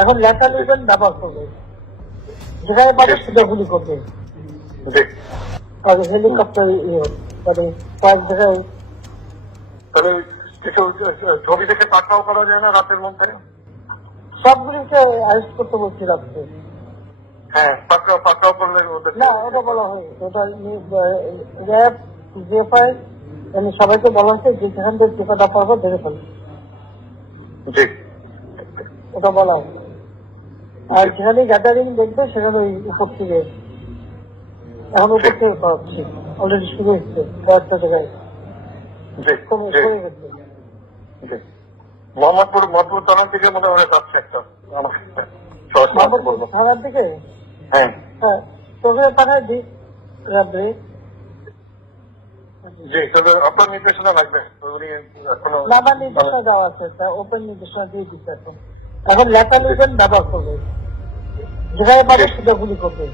এখন লেখা লিখবেন ব্যবহার করবে, যেখানে পাবে সেটা গুলি করবে। হেলিকপ্টার মানে কয়েক জায়গায় ছবি থেকে পাকড়াও করা যায় না রাতের মধ্যে? সবগুলিকে অ্যারেস্ট করতে বলছি রাখতে। হ্যাঁ, পাকড়াও করলে না, ওটা বলা হয়, ওটা র্যাব জিএফআই সবাইকে বলা হচ্ছে যে যেখান থেকে টিকাটা পারবো ধরে ফেলবে, ওটা বলা হয়। আর যেখানে গ্যাদারিং দেখবে সেখানে ওই উপর থেকে, এখন উপর থেকে করা হচ্ছে, অলরেডি শুরু হচ্ছে কয়েকটা জায়গায় কমে গেছে। মোহাম্মদপুর থানার দিকে মনে হয় যাচ্ছে একটা থানার দিকে। হ্যাঁ হ্যাঁ, তোকে পাঠায় দিই র্যাবে। জি, তবে আপনার নির্দেশনা লাগবে। না, আমার নির্দেশনা দেওয়া আছে, ওপেন নির্দেশনা দিয়ে দিচ্ছে। এখন লেখা লিখবেন ব্যবহার করবে, যেখানে পাবে সেটা গুলি করবে।